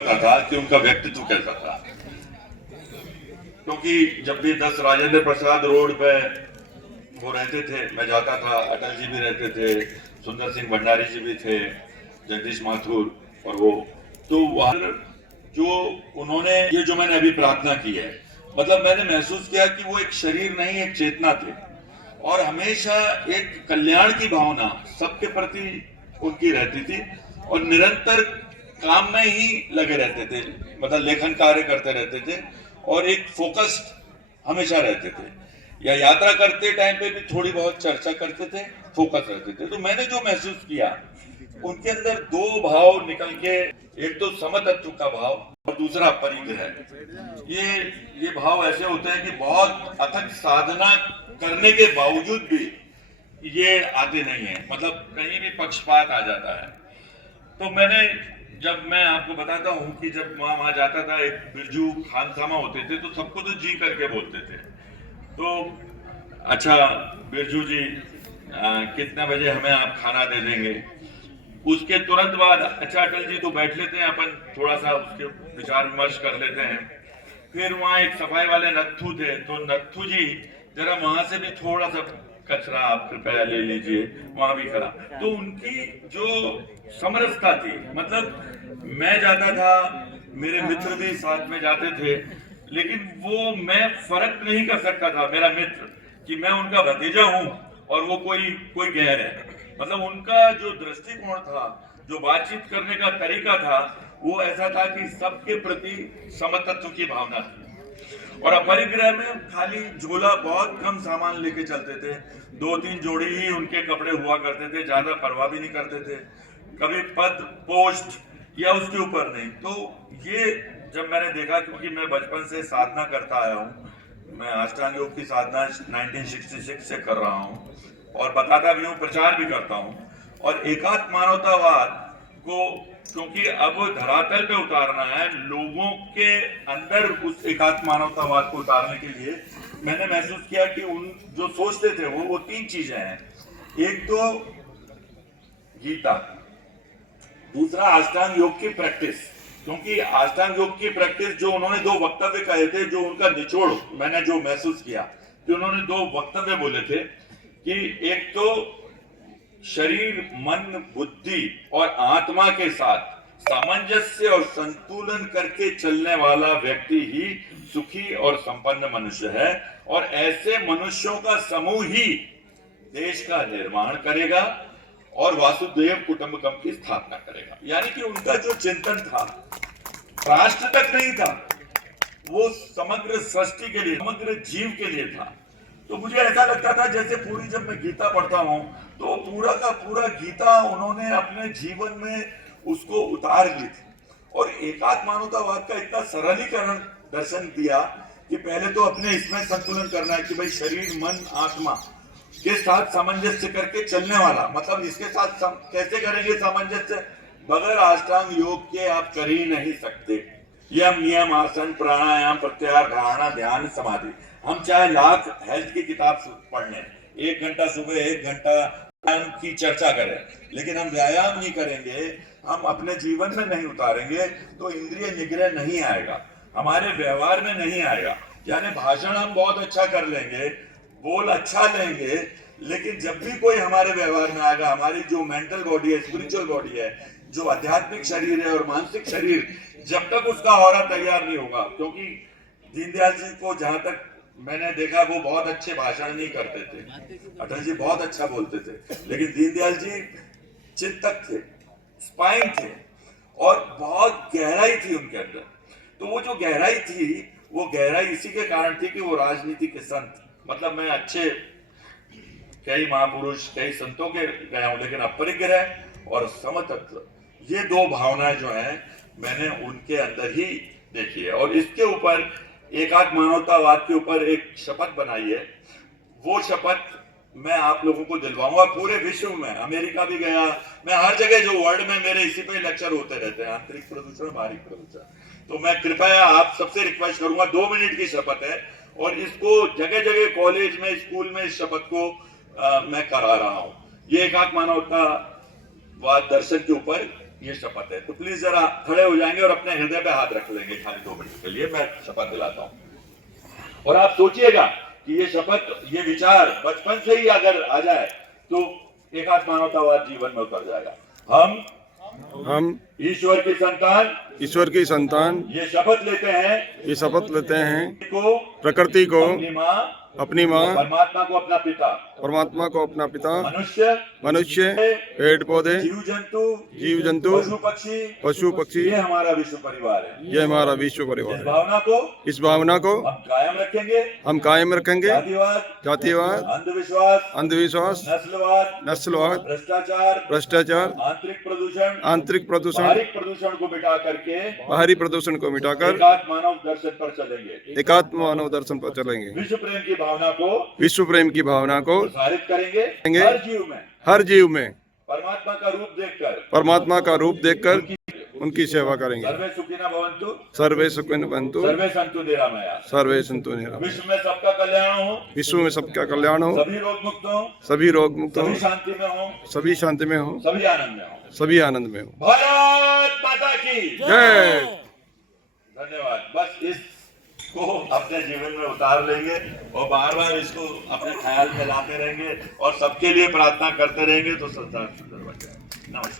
था कि उनका व्यक्तित्व कैसा था, क्योंकि जब भी 10 राजेंद्र प्रसाद रोड पे वो रहते थे, मैं जाता था, अटल जी भी रहते थे, सुंदर सिंह भंडारी जी भी थे, जगदीश माथुर और वो, तो वहां जो उन्होंने ये जो मैंने अभी प्रार्थना की है, मतलब मैंने महसूस किया कि वो एक शरीर नहीं, एक चेतना थे और हमेशा एक कल्याण की भावना सबके प्रति उनकी रहती थी और निरंतर काम में ही लगे रहते थे, मतलब लेखन कार्य करते रहते थे और एक फोकस्ड हमेशा रहते थे, या यात्रा करते टाइम पे भी थोड़ी बहुत चर्चा करते थे, फोकस रहते थे। तो मैंने जो महसूस किया उनके अंदर दो भाव निकल के, एक तो समतत्व का भाव और दूसरा परिग्रह। ये भाव ऐसे होते हैं कि बहुत अथक साधना करने के बावजूद भी ये आते नहीं है, मतलब कहीं भी पक्षपात आ जाता है। तो मैं आपको बताता हूँ कि जब वहां जाता था, एक बिरजू खानसामा होते थे तो सबको तो जी करके बोलते थे। तो अच्छा बिरजू जी, कितने बजे हमें आप खाना दे देंगे? उसके तुरंत बाद अच्छा अटल जी तो बैठ लेते हैं, अपन थोड़ा सा उसके विचार विमर्श कर लेते हैं। फिर वहां एक सफाई वाले नत्थू थे, तो नत्थू जी जरा वहां से भी थोड़ा सा कचरा आप कृपया ले लीजिए, वहां भी करा। तो उनकी जो समरसता थी, मतलब मैं जाता था, मेरे मित्र भी साथ में जाते थे, लेकिन वो मैं फर्क नहीं कर सकता था, मेरा मित्र, कि मैं उनका भतीजा हूं और वो कोई गैर है। मतलब उनका जो दृष्टिकोण था, जो बातचीत करने का तरीका था, वो ऐसा था कि सबके प्रति समतत्व की भावना थी। और अपरिग्रह में खाली झोला, बहुत कम सामान लेके चलते थे, 2-3 जोड़ी ही उनके कपड़े हुआ करते थे, ज्यादा परवाह भी नहीं करते थे, कभी पद पोस्ट या उसके ऊपर नहीं। तो ये जब मैंने देखा, क्योंकि मैं बचपन से साधना करता आया हूँ, मैं अष्टांग योग की साधना 1966 से कर रहा हूँ और बताता भी हूँ, प्रचार भी करता हूँ। और एकात्म मानवतावाद को क्योंकि अब धरातल पे उतारना है, लोगों के अंदर उस एकात्म मानवतावाद को उतारने के लिए मैंने महसूस किया कि उन जो सोचते थे वो 3 चीजें हैं। एक तो गीता, दूसरा अष्टांग योग की प्रैक्टिस, क्योंकि अष्टांग योग की प्रैक्टिस जो उन्होंने 2 वक्तव्य कहे थे, जो उनका निचोड़ मैंने जो महसूस किया कि उन्होंने 2 वक्तव्य बोले थे कि एक तो शरीर, मन, बुद्धि और आत्मा के साथ सामंजस्य और संतुलन करके चलने वाला व्यक्ति ही सुखी और संपन्न मनुष्य है और ऐसे मनुष्यों का समूह ही देश का निर्माण करेगा और वासुदेव कुटुंबकम की स्थापना करेगा। यानी कि उनका जो चिंतन था राष्ट्र तक नहीं था, वो समग्र सृष्टि के लिए, समग्र जीव के लिए था। तो मुझे ऐसा लगता था जैसे पूरी जब मैं गीता पढ़ता हूं तो पूरा का पूरा गीता उन्होंने अपने जीवन में उसको उतार ली थी और एकात्म मानवतावाद का इतना सरलीकरण दर्शन दिया कि पहले तो अपने इसमें संतुलन करना है कि भाई शरीर, मन, आत्मा के साथ सामंजस्य करके चलने वाला, मतलब इसके साथ कैसे करेंगे सामंजस्य? बगैर अष्टांग योग के आप कर ही नहीं सकते। यम, नियम, आसन, प्राणायाम, प्रत्याहार, धारणा, ध्यान, समाधि। हम चाहे लाख हेल्थ की किताब पढ़ लें, 1 घंटा सुबह, 1 घंटा व्यायाम की चर्चा करें, लेकिन हम व्यायाम नहीं करेंगे, हम अपने जीवन में नहीं उतारेंगे तो इंद्रिय निग्रह नहीं आएगा, हमारे व्यवहार में नहीं आएगा। यानी भाषण हम बहुत अच्छा कर लेंगे, बोल अच्छा लेंगे, लेकिन जब भी कोई हमारे व्यवहार में आएगा, हमारी जो मेंटल बॉडी है, स्पिरिचुअल बॉडी है, जो आध्यात्मिक शरीर है और मानसिक शरीर, जब तक उसका ऑरा तैयार नहीं होगा, क्योंकि दीनदयाल जी को जहां तक मैंने देखा वो बहुत अच्छे भाषण नहीं करते थे, अटल जी बहुत अच्छा बोलते थे, लेकिन दीनदयाल जी चिंतक थे, स्पाइन थे और बहुत गहराई थी उनके अंदर। तो वो जो गहराई थी, वो गहराई इसी के कारण थी कि वो राजनीति के संत, मतलब मैं अच्छे कई महापुरुष, कई संतों के गया हूं, लेकिन अपरिग्रह और समतत्व, ये 2 भावनाएं जो हैं मैंने उनके अंदर ही देखी है। और इसके ऊपर एकात्म मानवतावाद के ऊपर एक शपथ बनाई है, वो शपथ मैं आप लोगों को दिलवाऊंगा। पूरे विश्व में, अमेरिका भी गया मैं, हर जगह जो वर्ल्ड में मेरे इसी पे लेक्चर होते रहते हैं, आंतरिक प्रदूषण, बाहरी प्रदूषण। तो मैं कृपया आप सबसे रिक्वेस्ट करूंगा, 2 मिनट की शपथ है और इसको जगह जगह कॉलेज में, स्कूल में इस शपथ को मैं करा रहा हूं। ये एकात्म मानवतावाद दर्शन के ऊपर ये शपथ है। तो प्लीज जरा खड़े हो जाएंगे और अपने हृदय पे हाथ रख लेंगे खाली 2 मिनट के लिए, मैं शपथ दिलाता हूँ। और आप सोचिएगा कि ये शपथ, ये विचार बचपन से ही अगर आ जाए तो एकात्म मानवतावाद जीवन में उतर जाएगा। हम ईश्वर की संतान ये शपथ लेते हैं प्रकृति को अपनी माँ, परमात्मा को अपना पिता, मनुष्य, पेड़ पौधे, जीव जंतु, पशु पक्षी, ये हमारा विश्व परिवार है। इस भावना को हम कायम रखेंगे। जातिवाद, अंधविश्वास, नस्लवाद, भ्रष्टाचार, आंतरिक प्रदूषण, बाहरी प्रदूषण को मिटाकर एकात्म मानव दर्शन पर चलेंगे। विश्व प्रेम की भावना को प्रसारित करेंगे हर जीव में परमात्मा का रूप देखकर उनकी सेवा करेंगे। सर्वे सुखिनो भवन्तु, सर्वे सन्तु निरामया। विश्व में सबका कल्याण हो, सभी रोग मुक्त हो, सभी शांति में हो, सभी आनंद में हो। भारत माता की जय। धन्यवाद। बस इसको अपने जीवन में उतार लेंगे और बार बार इसको अपने ख्याल में लाते रहेंगे और सबके लिए प्रार्थना करते रहेंगे तो संसार सुंदर बन जाएगा। नमस्कार।